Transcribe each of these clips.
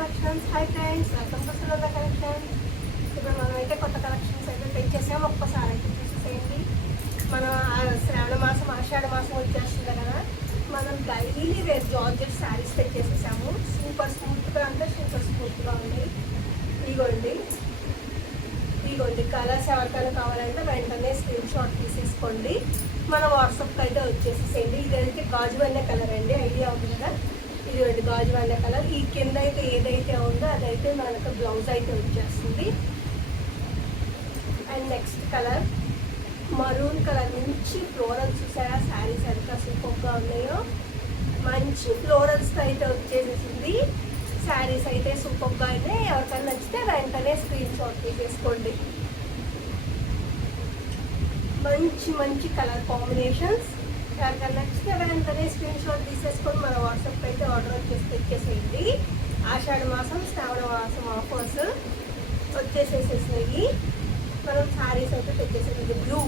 Collections. Hi friends, welcome to Sunanda collections. ఇప్పుడు మనం అయితే కొత్త కలెక్షన్స్ అయితే తెచ్చేసాము. ఒక్కసారి అయితే చూసేసేయండి. మన శ్రావణ మాసం ఆషాఢ మాసం వచ్చేస్తుంది కదా, మనం డైలీ వేర్ జార్జెట్ శారీస్ తెచ్చేసేసాము. సూపర్ స్మూత్గా అంటే సూపర్ స్మూత్గా ఉన్నాయి. ఇదిగోండి కలర్స్ ఎవరికైనా కావాలంటే వెంటనే స్క్రీన్ షాట్ తీసేసుకోండి. మన వాట్సాప్కి అయితే వచ్చేసేసేయండి. ఇదైతే గాజు వన్నె కలర్ అండి, ఐడియా ఉంది కదా. ఇదిగోండి గాజు వన్నె కలర్. ఈ కింద అయితే ఏదైతే ఉందో అదైతే మనకు బ్లౌజ్ అయితే వచ్చేస్తుంది. And next colour maroon colour నుంచి ఫ్లోరల్స్ చూసారా, శారీస్ ఎంత సూపర్గా ఉన్నాయో. మంచి ఫ్లోరల్స్తో అయితే వచ్చేసేసింది. శారీస్ అయితే సూపర్గా అయితే ఎవరికైనా నచ్చితే వెంటనే స్క్రీన్ షాట్ తీసేసుకోండి. మంచి మంచి కలర్ కాంబినేషన్స్ ఎవరికైనా నచ్చితే వెంటనే స్క్రీన్ షాట్ తీసేసుకొని మన వాట్సాప్కి అయితే ఆర్డర్ వచ్చేసి తెచ్చేసేయండి. ఆషాఢ మాసం శ్రావణ మాసం ఆఫర్స్ వచ్చేసేసేసినాయి. మనం శారీస్ అయితే తెచ్చేసేది బ్లూ,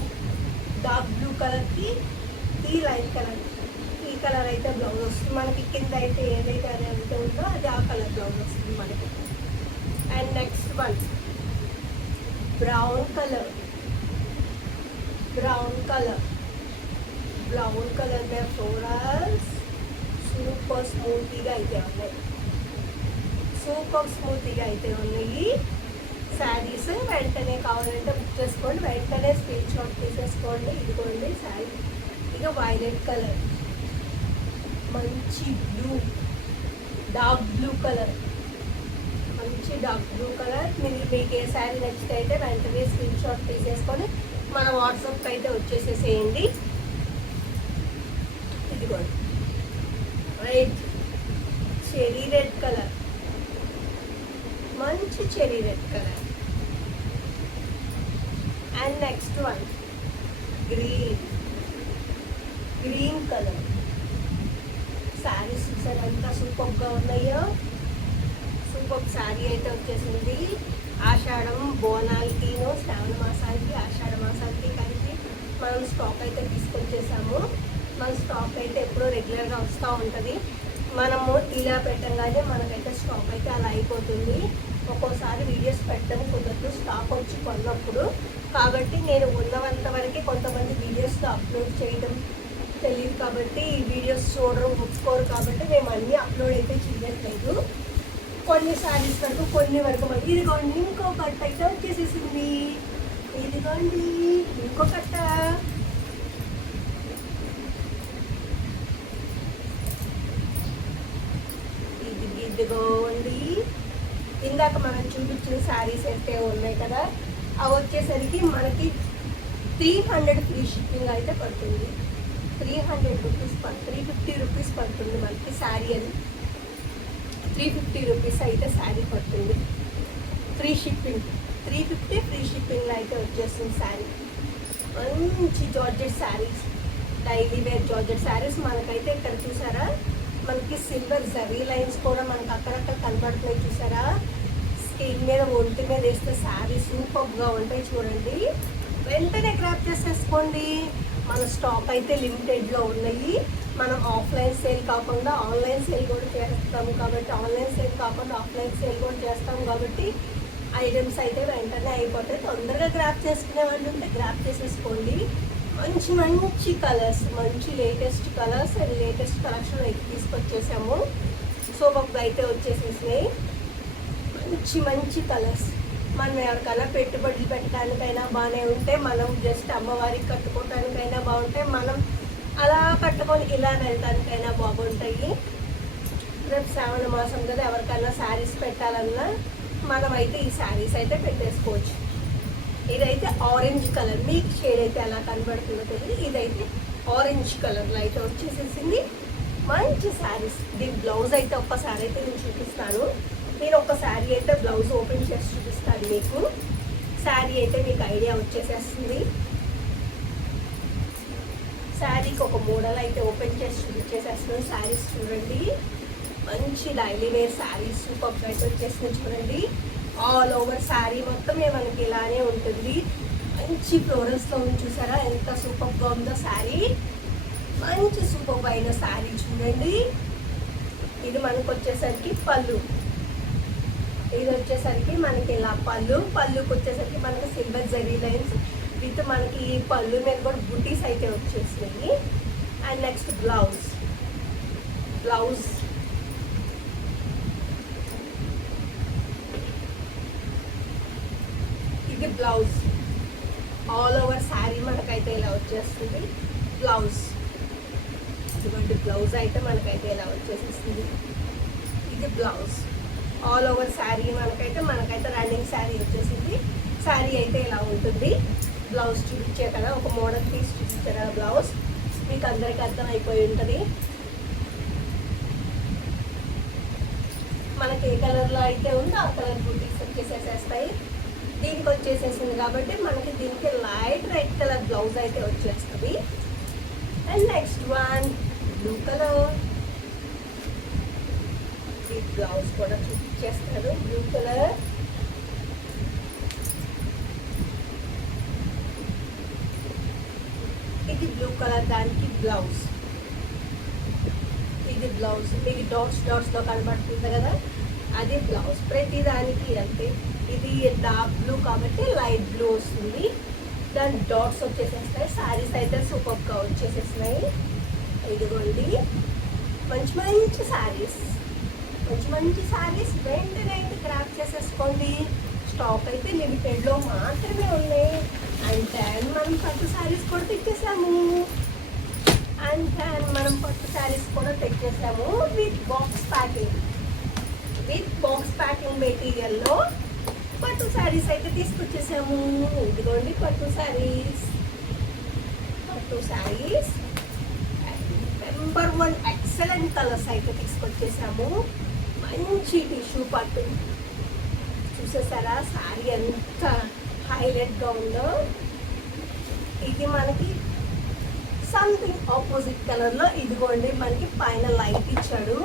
డార్క్ బ్లూ కలర్కి ఈ లైట్ కలర్, ఈ కలర్ అయితే బ్లౌజ్ వస్తుంది మనకి. కింద అయితే ఏదైతే అదైతే ఉందో అది ఆ కలర్ బ్లౌజ్ వస్తుంది మనకి. And next one brown colour మీద ఫ్లోరల్స్ సూపర్ స్మూతీగా అయితే ఉన్నాయి. శారీస్ వెంటనే కావాలంటే బుక్ చేసుకోండి, వెంటనే స్క్రీన్ షాట్ తీసేసుకోండి. ఇదిగోండి శారీ, ఇక వైలెట్ కలర్, మంచి బ్లూ, డార్క్ బ్లూ కలర్, మీకు ఏ శారీ నచ్చితే అయితే వెంటనే స్క్రీన్ షాట్ తీసేసుకొని మన వాట్సాప్కి అయితే వచ్చేసేసేయండి. ఇదిగోండి రెడ్, చెరీ రెడ్ కలర్, మంచి cherry red colour. And next one green colour. Saris చూసారు ఎంత సూపర్గా ఉన్నాయో. సూపర్ శారీ అయితే వచ్చేసింది. ఆషాఢం బోనాలకిను శ్రావణ మాసానికి ఆషాఢ మాసానికి కలిపి మనం స్టాక్ అయితే తీసుకొచ్చేసాము. మన స్టాక్ అయితే ఎప్పుడూ రెగ్యులర్గా వస్తూ ఉంటుంది. మనము ఇలా పెట్టంగానే మనకైతే స్టాక్ అయితే అలా అయిపోతుంది. ఒక్కోసారి వీడియోస్ పెట్టడం కుదరదు స్టాక్ వచ్చి కొన్నప్పుడు. కాబట్టి నేను ఉన్నంత వరకు కొంతమంది వీడియోస్లో అప్లోడ్ చేయడం తెలియదు కాబట్టి ఈ వీడియోస్ ఒప్పుకోరు కాబట్టి మేము అన్నీ అప్లోడ్ అయితే చేయట్లేదు. కొన్ని శారీస్ వరకు కొన్ని వరకు ఇదిగోండి ఇంకో కట్ట అయితే వచ్చేసేసింది. ఇదిగోండి ఇంకో కట్ట. ఇదిగోండి ఇందాక మనం చూపించిన శారీస్ అయితే ఉన్నాయి కదా, అవి వచ్చేసరికి మనకి 300 ఫ్రీ షిప్పింగ్ అయితే పడుతుంది. 350 రూపీస్ పడుతుంది మనకి శారీ. అని 350 రూపీస్ అయితే శారీ పడుతుంది. ఫ్రీ షిప్పింగ్ 350 ఫ్రీ షిప్పింగ్లో అయితే వచ్చేస్తుంది శారీ. మంచి georgette saris, daily wear georgette saris. మనకైతే ఇక్కడ చూసారా, మనకి సిల్వర్ జరీ లైన్స్ కూడా మనకు అక్కడక్కడ కనబడుతున్నాయి చూసారా. స్కిన్ మీద ఒంటి మీద వేస్తే శారీ సూపర్గా ఉంటాయి చూడండి. వెంటనే గ్రాప్ చేసేసుకోండి. మన స్టాక్ అయితే లిమిటెడ్లో ఉన్నాయి. మనం ఆఫ్లైన్ సేల్ కాకుండా ఆన్లైన్ సేల్ కూడా చేస్తాము కాబట్టి ఆఫ్లైన్ సేల్ కూడా చేస్తాము కాబట్టి ఐటమ్స్ అయితే వెంటనే అయిపోతాయి. తొందరగా గ్రాప్ చేసుకునే వాళ్ళు ఉంటే గ్రాప్ చేసేసుకోండి. మంచి మంచి కలర్స్, మంచి latest colours and latest collection అయితే తీసుకొచ్చేసాము. సూపర్గా అయితే వచ్చేసేసినాయి. మంచి మంచి కలర్స్ మనం ఎవరికైనా పెట్టుబడులు పెట్టడానికైనా బాగానే ఉంటే, మనం జస్ట్ అమ్మవారికి కట్టుకోవడానికైనా బాగుంటాయి, మనం అలా కట్టుకొని ఇలా వెళ్ళడానికైనా బాగుంటాయి. రేపు శ్రావణ మాసం కదా, ఎవరికైనా శారీస్ పెట్టాలన్నా మనమైతే ఈ శారీస్ అయితే పెట్టేసుకోవచ్చు. ఇదైతే ఆరెంజ్ కలర్, మీకు షేడ్ అయితే ఎలా కనబడుతుందో తెలియదు. ఇదైతే ఆరెంజ్ కలర్లో అయితే వచ్చేసేసింది. మంచి శారీస్. దీని బ్లౌజ్ అయితే ఒక్కసారి అయితే నేను చూపిస్తాను. నేను ఒక శారీ అయితే బ్లౌజ్ ఓపెన్ చేసి చూపిస్తాను మీకు. శారీ అయితే మీకు ఐడియా వచ్చేసేస్తుంది. శారీకి ఒక మోడల్ అయితే ఓపెన్ చేసి చూపించేసేస్తున్నాను. శారీస్ చూడండి, మంచి డైలీ వేర్ శారీస్ సూపర్గా అయితే వచ్చేసింది చూడండి. ఆల్ ఓవర్ శారీ మొత్తం మనకి ఇలానే ఉంటుంది. మంచి ఫ్లోరల్స్లో ఉంది చూసారా, ఎంత సూపర్గా ఉందో శారీ. మంచి సూపర్ అయిన శారీ చూడండి. ఇది మనకు వచ్చేసరికి పళ్ళు, ఇది వచ్చేసరికి మనకి ఇలా పళ్ళుకి వచ్చేసరికి మనకి సిల్వర్ జరీ లైన్స్ విత్ మనకి ఈ పళ్ళు మీద కూడా బుటీస్ అయితే వచ్చేసినాయి. అండ్ నెక్స్ట్ బ్లౌజ్ ఇది బ్లౌజ్ ఆల్ ఓవర్ శారీ మనకైతే ఇలా వచ్చేస్తుంది. బ్లౌజ్ ఇటువంటి బ్లౌజ్ అయితే మనకైతే ఇలా వచ్చేసేస్తుంది. ఇది బ్లౌజ్ ఆల్ ఓవర్ శారీ మనకైతే రన్నింగ్ శారీ వచ్చేసింది. శారీ అయితే ఇలా ఉంటుంది. బ్లౌజ్ చూపించే కదా, ఒక మోడల్ పీస్ చూపించారు కదా బ్లౌజ్, మీకు అందరికీ అర్థం అయిపోయి ఉంటుంది. మనకి ఏ కలర్లో అయితే ఉందో ఆ కలర్ బూటీస్ వచ్చేసేస్తాయి. దీనికి వచ్చేసేసింది కాబట్టి మనకి దీనికి లైట్ రెడ్ కలర్ బ్లౌజ్ అయితే వచ్చేస్తుంది. And next one blue colour. ఈ బ్లౌజ్ కూడా చూపించేస్తాను. బ్లూ కలర్ ఇది బ్లూ కలర్ దానికి బ్లౌజ్. ఇది బ్లౌజ్ మీకు డాట్స్లో కనబడుతుంది కదా, అది బ్లౌజ్. ప్రతి దానికి అంతే. ఇది డార్క్ బ్లూ కాబట్టి లైట్ బ్లూ వస్తుంది. దాని డాట్స్ వచ్చేసేస్తాయి. శారీస్ అయితే సూపర్గా వచ్చేసేసినాయి. ఇదిగోండి మంచి శారీస్ వెంటనే అయితే గ్రాప్ చేసేసుకోండి. స్టాక్ అయితే లిమిటెడ్లో మాత్రమే ఉన్నాయి. అండ్ దెన్ మనం పట్టు శారీస్ కూడా తెచ్చేసాము. విత్ బాక్స్ ప్యాకింగ్ మెటీరియల్లో పట్టు శారీస్ అయితే తీసుకొచ్చేసాము. ఇదిగోండి పట్టు శారీస్ నెంబర్ 1 ఎక్సలెంట్ కలర్స్ అయితే తీసుకొచ్చేసాము. మంచి టిష్యూ పట్టు చూసేసారా శారీ ఎంత హైలైట్గా ఉందో. ఇది మనకి సంథింగ్ ఆపోజిట్ కలర్లో, ఇదిగోండి మనకి పైన లైట్ ఇచ్చాడు,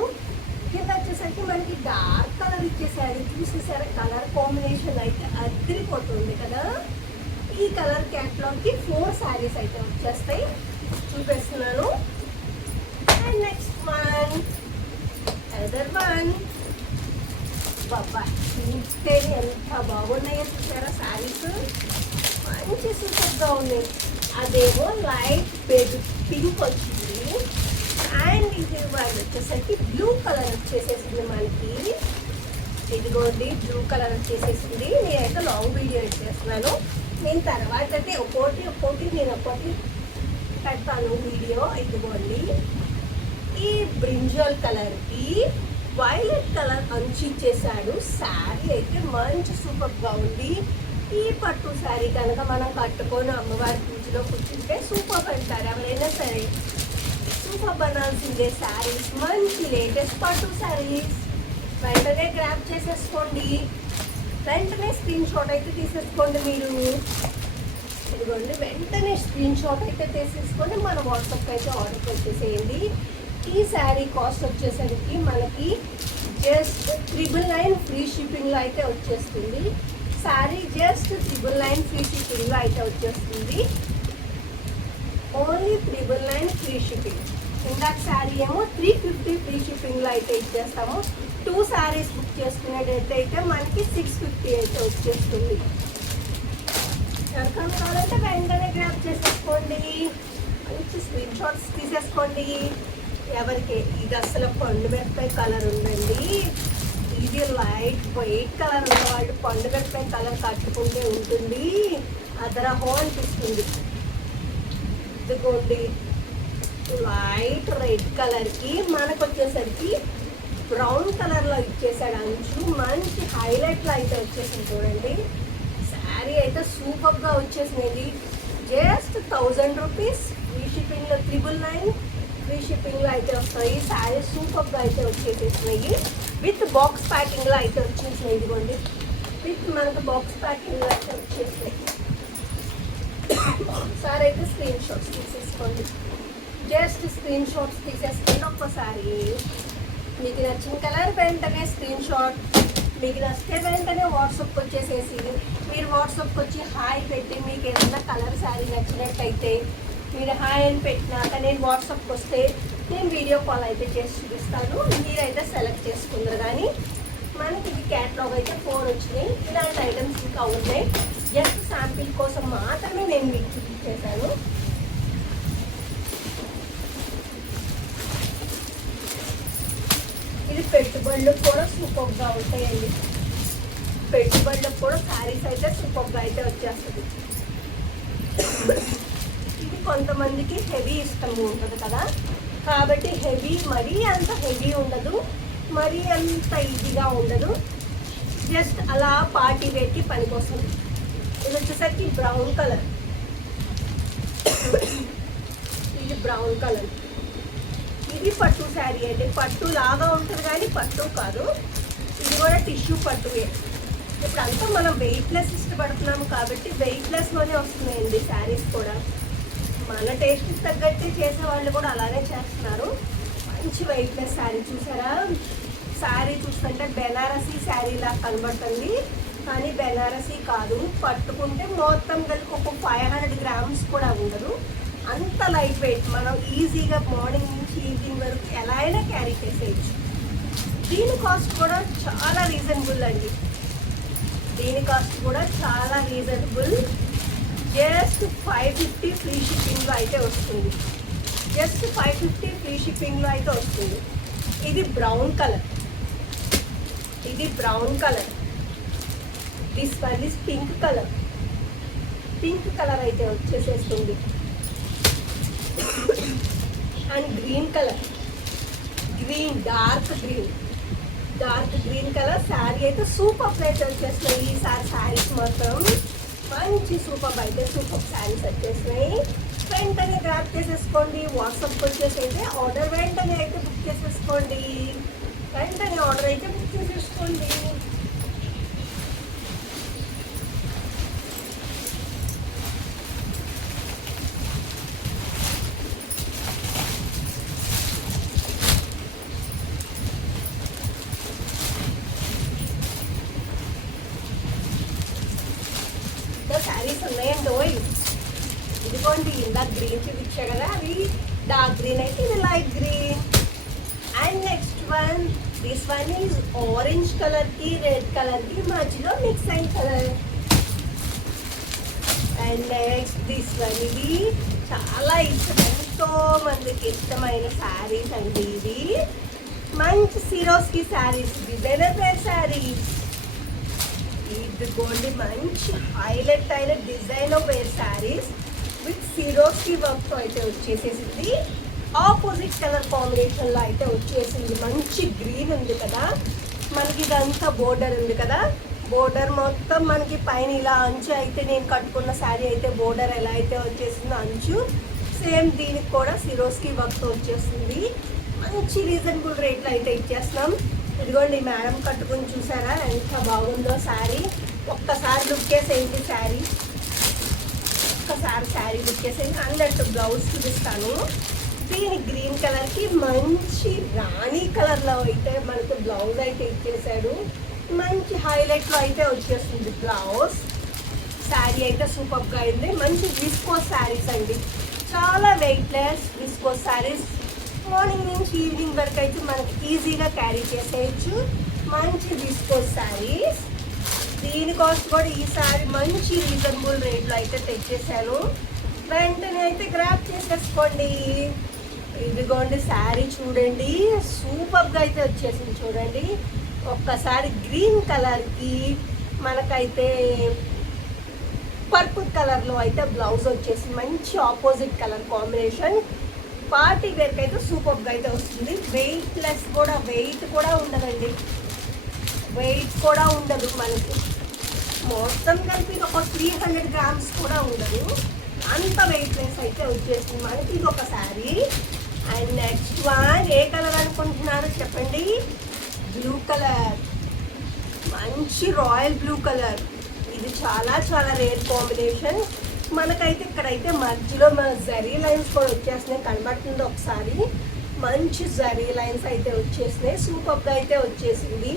కింద వచ్చేసరికి మనకి డార్క్ కలర్ ఇచ్చేసాడు. చూసేసారా కలర్ కాంబినేషన్ అయితే అదిరిపోతుంది కదా. ఈ కలర్ క్యాట్లాగ్కి 4 శారీస్ అయితే వచ్చేస్తాయి, చూపిస్తున్నాను. And next one other one. బాబా చూస్తే ఎంత బాగున్నాయో చూసారా శారీస్, మంచి సూపర్గా ఉన్నాయి. అదేమో లైట్ పింక్ వచ్చింది. అండ్ ఇది వాళ్ళు వచ్చేసరికి బ్లూ కలర్ వచ్చేసేసింది మనకి. ఇదిగోండి బ్లూ కలర్ వచ్చేసేసింది. నేనైతే లాంగ్ వీడియో ఇచ్చేస్తున్నాను. నేను తర్వాత అయితే ఒక్కోటి నేను పెడతాను వీడియో. ఇదిగోండి ఈ బ్రింజల్ కలర్కి వైలెట్ కలర్ అంచు ఇచ్చేసాడు. శారీ అయితే మంచి సూపర్గా ఉంది. ఈ పట్టు శారీ కనుక మనం కట్టుకొని అమ్మవారి పూజలో కూర్చుంటే సూపర్ అంటారు ఎవరైనా సరే. సూపర్ బనాల్సిందే శారీస్, మంచి లేటెస్ట్ పట్టు శారీస్. వెంటనే గ్రాప్ చేసేసుకోండి. వెంటనే స్క్రీన్ షాట్ అయితే తీసేసుకోండి మీరు. ఇదిగోండి వెంటనే స్క్రీన్ షాట్ అయితే తీసేసుకొని మన వాట్సాప్కి అయితే ఆర్డర్ పెట్టేసేయండి. ఈ శారీ కాస్ట్ వచ్చేసరికి మనకి జస్ట్ 999 ఫ్రీ షిప్పింగ్లో అయితే వచ్చేస్తుంది. శారీ జస్ట్ 999 ఫ్రీ షిప్పింగ్లో అయితే వచ్చేస్తుంది. Only 999 free shipping. ఇందాక శారీ ఏమో 350 ఫ్రీ షిప్పింగ్లో అయితే ఇచ్చేస్తాము. 2 శారీస్ బుక్ చేసుకునేటైతే మనకి 650 అయితే వచ్చేస్తుంది. ఎవరికైనా కావాలంటే వెంటనే గ్రాప్ చేసేసుకోండి. మంచి స్క్రీన్ షాట్స్ తీసేసుకోండి. ఎవరికి ఇది అసలు పండు మిరపకాయ కలర్ ఉందండి, ఇది లైట్ వైట్ కలర్ ఉన్న వాళ్ళు పండు మిరపకాయ కలర్ కట్టుకుంటే ఉంటుంది అదరహో అనిపిస్తుంది. ఇదిగోండి లైట్ రెడ్ కలర్కి మనకు వచ్చేసరికి బ్రౌన్ కలర్లో ఇచ్చేసాడు అంచు. మంచి హైలైట్లో అయితే వచ్చేసింది చూడండి. శారీ అయితే సూపర్గా వచ్చేసినది. జస్ట్ 1000 రూపీస్ ఫ్రీ షిప్పింగ్లో 999 ఫ్రీ షిప్పింగ్లో అయితే వస్తాయి. శారీ సూపర్గా అయితే వచ్చేసేసినాయి. విత్ బాక్స్ ప్యాకింగ్లో అయితే వచ్చేసినాయి. ఇదిగోండి విత్ మనకు బాక్స్ ప్యాకింగ్లో అయితే వచ్చేసినాయి. ఒకసారి అయితే స్క్రీన్ షాట్స్ తీసేసుకోండి. జస్ట్ స్క్రీన్ షాట్స్ తీసేసుకోండి. ఒక్కసారి మీకు నచ్చిన కలర్ వెంటనే స్క్రీన్ షాట్, మీకు నచ్చితే వెంటనే వాట్సాప్కి వచ్చేసేసి మీరు వాట్సాప్కి వచ్చి హాయ్ పెట్టి మీకు ఏదైనా కలర్ శారీ నచ్చినట్టయితే మీరు హాయ్ అని పెట్టినాక నేను వాట్సాప్కి వస్తే నేను వీడియో కాల్ అయితే చేసి చూపిస్తాను. మీరైతే సెలెక్ట్ చేసుకుందరు. కానీ మనకి ఇది క్యాట్లాగ్ అయితే 4 వచ్చినాయి. ఇలాంటి ఐటమ్స్ ఇంకా ఉన్నాయి. జస్ట్ శాంపిల్ కోసం మాత్రమే నేను మీకు చూపించేశాను. ఇది పెట్టుబడులకు కూడా సూపర్గా ఉంటాయండి. పెట్టుబడులకు కూడా శారీస్ అయితే సూపర్గా అయితే వచ్చేస్తుంది. ఇది కొంతమందికి హెవీ ఇష్టం ఉంటుంది కదా, కాబట్టి హెవీ మరీ అంత హెవీ ఉండదు, మరీ అంత ఈజీగా ఉండదు. జస్ట్ అలా పార్టీ వేర్కి పనికొస్తుంది. ఇది వచ్చేసరికి బ్రౌన్ కలర్. ఇది బ్రౌన్ కలర్. ఇది పట్టు శారీ అండి. పట్టు లాగా ఉంటుంది కానీ పట్టు కాదు. ఇది కూడా టిష్యూ పట్టువే. ఇప్పుడు అంతా మనం వెయిట్లెస్ ఇష్టపడుతున్నాము కాబట్టి వెయిట్లెస్లోనే వస్తున్నాయండి శారీస్ కూడా. మన టేస్ట్కి తగ్గట్టే చేసే వాళ్ళు కూడా అలానే చేస్తున్నారు. మంచి వెయిట్లెస్ శారీ చూసారా? శారీ చూస్తుంటే బెనారసీ శారీలా కనబడుతుంది కానీ బెనారసీ కాదు. పట్టుకుంటే మొత్తం కలిపి ఒక 500 గ్రామ్స్ కూడా ఉండదు. అంత లైట్ వెయిట్. మనం ఈజీగా మార్నింగ్ నుంచి ఈవినింగ్ వరకు ఎలా అయినా క్యారీ చేసేయచ్చు. దీని కాస్ట్ కూడా చాలా రీజనబుల్ అండి. దీని కాస్ట్ కూడా చాలా రీజనబుల్. జస్ట్ 550 ఫ్రీ షిప్పింగ్లో అయితే వస్తుంది. జస్ట్ 550 ఫ్రీ షిప్పింగ్లో అయితే వస్తుంది. ఇది బ్రౌన్ కలర్. ఇది brown colour. This one is pink colour. Pink colour అయితే వచ్చేసేస్తుంది. And green colour. Green, dark green. Dark green colour sari అయితే సూపర్ ప్లేస్ వచ్చేస్తున్నాయి. ఈసారి శారీస్ మాత్రం మంచి సూపర్ అయితే సూపర్ శారీస్ వచ్చేసినాయి. వెంటనే గ్రాప్ చేసేసుకోండి. వాట్సాప్కి వచ్చేసి అయితే ఆర్డర్ వెంటనే అయితే బుక్ చేసేసుకోండి. వెంటనే ఆర్డర్ అయితే బుక్ చేసేసుకోండి. శారీస్ ఉన్నాయండి. ఇదిగోండి ఇందాక గ్రీన్ చూపించా కదా, అవి డార్క్ గ్రీన్ అయితే ఇది light green. And next one, this one is orange కలర్కి రెడ్ కలర్కి మధ్యలో మిక్స్ అయిన colour. And next this one, ఇది చాలా ఇష్టం, ఎంతో మందికి ఇష్టమైన శారీస్ అండి. ఇది మంచి సిరోస్కి శారీస్, డిజైనర్ శారీస్. ఇదిగోండి మంచి హైలైట్ అయిన designer wear saris with Swarovski వర్క్తో అయితే వచ్చేసేసింది. ఆపోజిట్ కలర్ కాంబినేషన్లో అయితే వచ్చేసింది. మంచి గ్రీన్ ఉంది కదా, మనకి ఇదంతా బోర్డర్ ఉంది కదా, బోర్డర్ మొత్తం మనకి పైన ఇలా అంచు అయితే నేను కట్టుకున్న శారీ అయితే బోర్డర్ ఎలా అయితే వచ్చేసిందో అంచు సేమ్ దీనికి కూడా సిరోస్కి వర్క్తో వచ్చేస్తుంది. మంచి రీజనబుల్ రేట్లో అయితే ఇచ్చేస్తున్నాం. ఇదిగోండి మేడం కట్టుకుని చూసారా ఎంత బాగుందో శారీ. ఒక్కసారి లుక్ చేసేయండి శారీ, ఒక్కసారి శారీ లుక్ చేసేయండి. అన్నట్టు బ్లౌజ్ చూపిస్తాను. దీని గ్రీన్ కలర్కి మంచి రాణి కలర్లో అయితే మనకి బ్లౌజ్ అయితే ఇచ్చేసాడు. మంచి హైలైట్లో అయితే వచ్చేస్తుంది బ్లౌజ్. శారీ అయితే సూపర్గా అయింది. మంచి విస్కోస్ శారీస్ అండి, చాలా వెయిట్లెస్ విస్కోస్ శారీస్. మార్నింగ్ నుంచి ఈవినింగ్ వరకు అయితే మనకి ఈజీగా క్యారీ చేసేయచ్చు. మంచి విస్కోస్ శారీస్. దీని కాస్ట్ కూడా ఈసారి మంచి రీజనబుల్ రేట్లో అయితే తెచ్చేసాను. వెంటనే అయితే గ్రాప్ చేసేసుకోండి. ఇదిగోండి శారీ చూడండి, సూపర్గా అయితే వచ్చేసింది చూడండి. ఒక్కసారి గ్రీన్ కలర్కి మనకైతే పర్పుల్ కలర్లో అయితే బ్లౌజ్ వచ్చేసి మంచి ఆపోజిట్ కలర్ కాంబినేషన్. పార్టీ వేర్కి అయితే సూపర్గా అయితే వస్తుంది. వెయిట్లెస్ కూడా, వెయిట్ కూడా ఉండదండి, వెయిట్ కూడా ఉండదు మనకి. మొత్తం కలిపి ఒక 300 గ్రామ్స్ కూడా ఉండదు, అంత వెయిట్లెస్ అయితే వచ్చేసింది మనకి. ఇది ఒక sari. And next one, A colour అనుకుంటున్నారు చెప్పండి? బ్లూ కలర్, మంచి రాయల్ బ్లూ కలర్. ఇది చాలా చాలా రేర్ కాంబినేషన్. మనకైతే ఇక్కడైతే మధ్యలో మన జరీ లైన్స్ కూడా వచ్చేసినాయి, కనబడుతుంది ఒకసారి. మంచి జరీ లైన్స్ అయితే వచ్చేసినాయి, సూపర్గా అయితే వచ్చేసింది.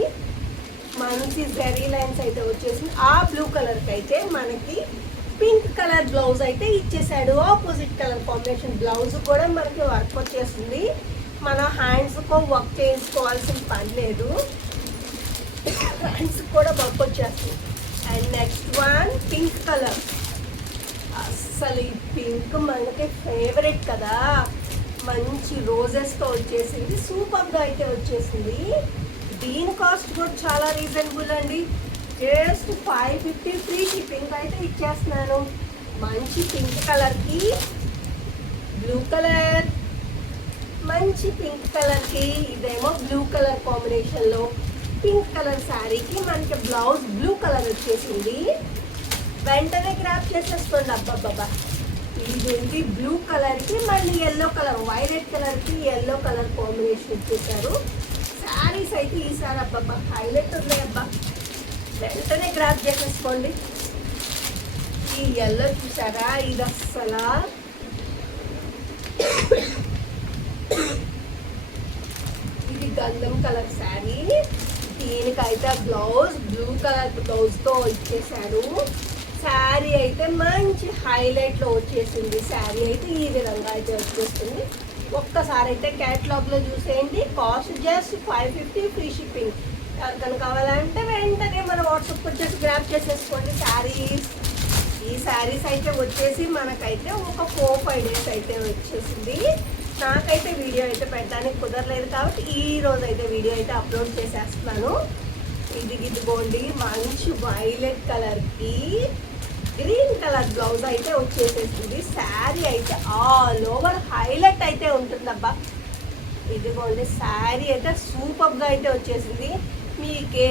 మంచి జరీ లైన్స్ అయితే వచ్చేసింది. ఆ బ్లూ కలర్కి అయితే మనకి పింక్ కలర్ బ్లౌజ్ అయితే ఇచ్చేసాడు. ఆపోజిట్ కలర్ కాంబినేషన్ బ్లౌజ్ కూడా మనకి వర్క్ వచ్చేస్తుంది. మన హ్యాండ్స్కో వర్క్ చేసుకోవాల్సిన పని లేదు. కూడా వర్క్ వచ్చేస్తుంది. And next one pink colour. అస్సలు ఈ పింక్ మనకి ఫేవరెట్ కదా, మంచి రోజెస్తో వచ్చేసింది, సూపర్గా అయితే వచ్చేసింది. దీని కాస్ట్ కూడా చాలా రీజనబుల్ అండి, జస్ట్ 550 ఫ్రీ షిప్పింగ్ అయితే ఇచ్చేస్తున్నాను. మంచి పింక్ కలర్కి బ్లూ కలర్, మంచి పింక్ కలర్కి ఇదేమో బ్లూ కలర్ కాంబినేషన్లో పింక్ కలర్ శారీకి మనకి బ్లౌజ్ బ్లూ కలర్ వచ్చేసింది. వెంటనే గ్రాప్ చేసేసుకోండి. అబ్బాబ్బా, ఇదేంటి బ్లూ కలర్కి మళ్ళీ ఎల్లో కలర్, వైలెట్ కలర్కి ఎల్లో కలర్ కాంబినేషన్ ఇచ్చేసారు. శారీస్ అయితే ఈసారి అబ్బాబ్బా హైలైట్ ఉన్నాయి అబ్బా, వెంటనే గ్రాప్ చేసేసుకోండి. ఈ ఎల్లో చూసారా, ఇది అస్సలా ఇది గంధం కలర్ శారీ, దీనికైతే బ్లౌజ్ బ్లూ కలర్ బ్లౌజ్తో ఇచ్చేసారు. శారీ అయితే మంచి హైలైట్లో వచ్చేసింది. శారీ అయితే ఈ విధంగా అయితే వచ్చేస్తుంది. ఒక్కసారి అయితే క్యాటలాగ్లో చూసేయండి. Cost just 550 free shipping. ఎవరికైనా కావాలంటే వెంటనే మన వాట్సాప్ వచ్చేసి గ్రాప్ చేసేసుకోండి శారీస్. ఈ శారీస్ అయితే వచ్చేసి మనకైతే ఒక 4-5 డేస్ అయితే వచ్చేసింది. నాకైతే వీడియో అయితే పెట్టడానికి కుదరలేదు కాబట్టి ఈ రోజు అయితే వీడియో అయితే అప్లోడ్ చేసేస్తున్నాను. ఇది ఇదిగోండి మంచి వైలెట్ కలర్కి గ్రీన్ కలర్ బ్లౌజ్ అయితే వచ్చేసేసింది. శారీ అయితే ఆల్ ఓవర్ హైలైట్ అయితే ఉంటుందబ్బా. ఇదిగోండి శారీ అయితే సూపర్గా అయితే వచ్చేసింది. మీకే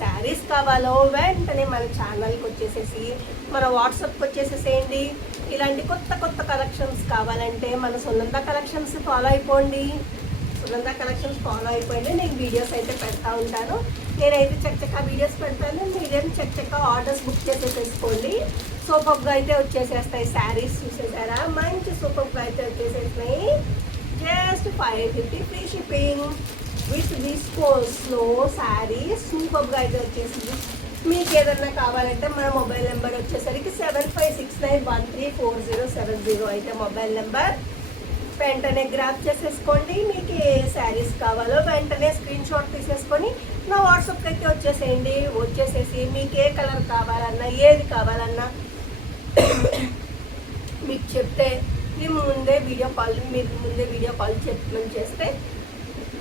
శారీస్ కావాలో వెంటనే మన ఛానల్కి వచ్చేసేసి మన వాట్సాప్కి వచ్చేసేసేయండి. ఇలాంటి కొత్త కొత్త కలెక్షన్స్ కావాలంటే మన సునంద కలెక్షన్స్ ఫాలో అయిపోండి. సునంద కలెక్షన్స్ ఫాలో అయిపోయింది, నేను వీడియోస్ అయితే పెడతా ఉంటాను. నేనైతే చక్కగా వీడియోస్ పెడతాను, మీరేం చక్కగా ఆర్డర్స్ బుక్ చేసేసుకోండి. సూపర్గా అయితే వచ్చేసేస్తాయి శారీస్. చూసేసారా, మంచి సూపర్గా అయితే వచ్చేసేసినాయి. జస్ట్ 550 ఫ్రీ షిప్పింగ్ విత్ విస్కోస్లో శారీ సూపర్గా అయితే వచ్చేసింది. మీకు ఏదన్నా కావాలంటే మన మొబైల్ నెంబర్ వచ్చేసరికి 7569134070 అయితే మొబైల్ నెంబర్. వెంటనే గ్రాప్ చేసేసుకోండి. మీకు ఏ శారీస్ కావాలో వెంటనే స్క్రీన్ షాట్ తీసేసుకొని నా వాట్సాప్కి అయితే వచ్చేసేయండి. వచ్చేసేసి మీకు ఏ కలర్ కావాలన్నా ఏది కావాలన్నా మీకు చెప్తే మీరు ముందే వీడియో కాల్ చేస్తే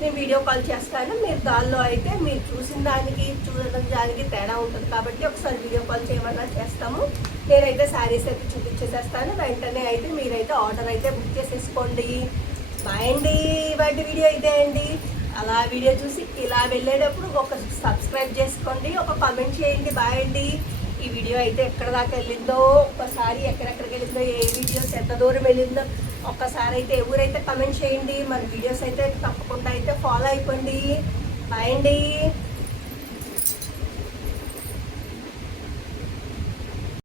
నేను వీడియో కాల్ చేస్తాను. మీరు దానిలో అయితే మీరు చూసిన దానికి చూడడం దానికి తేడా ఉంటుంది కాబట్టి ఒకసారి వీడియో కాల్ చేయమన్నా చేస్తాము. నేనైతే శారీస్ అయితే చూపించేసేస్తాను. వెంటనే అయితే మీరైతే ఆర్డర్ అయితే బుక్ చేసేసుకోండి. బాయ్ అండి, వాటి వీడియో ఇదే అండి. అలా వీడియో చూసి ఇలా వెళ్ళేటప్పుడు ఒక సబ్స్క్రైబ్ చేసుకోండి, ఒక కామెంట్ చేయండి. బాయ్ అండి. ఈ వీడియో అయితే ఎక్కడ దాకా వెళ్ళిందో, ఒక్కసారి ఎక్కడెక్కడికి వెళ్ళిందో, ఏ వీడియోస్ ఎంత దూరం వెళ్ళిందో ఒక్కసారి అయితే ఎవరైతే కమెంట్ చేయండి. మన వీడియోస్ అయితే తప్పకుండా అయితే ఫాలో అయిపోండి. బాయ్ అండి.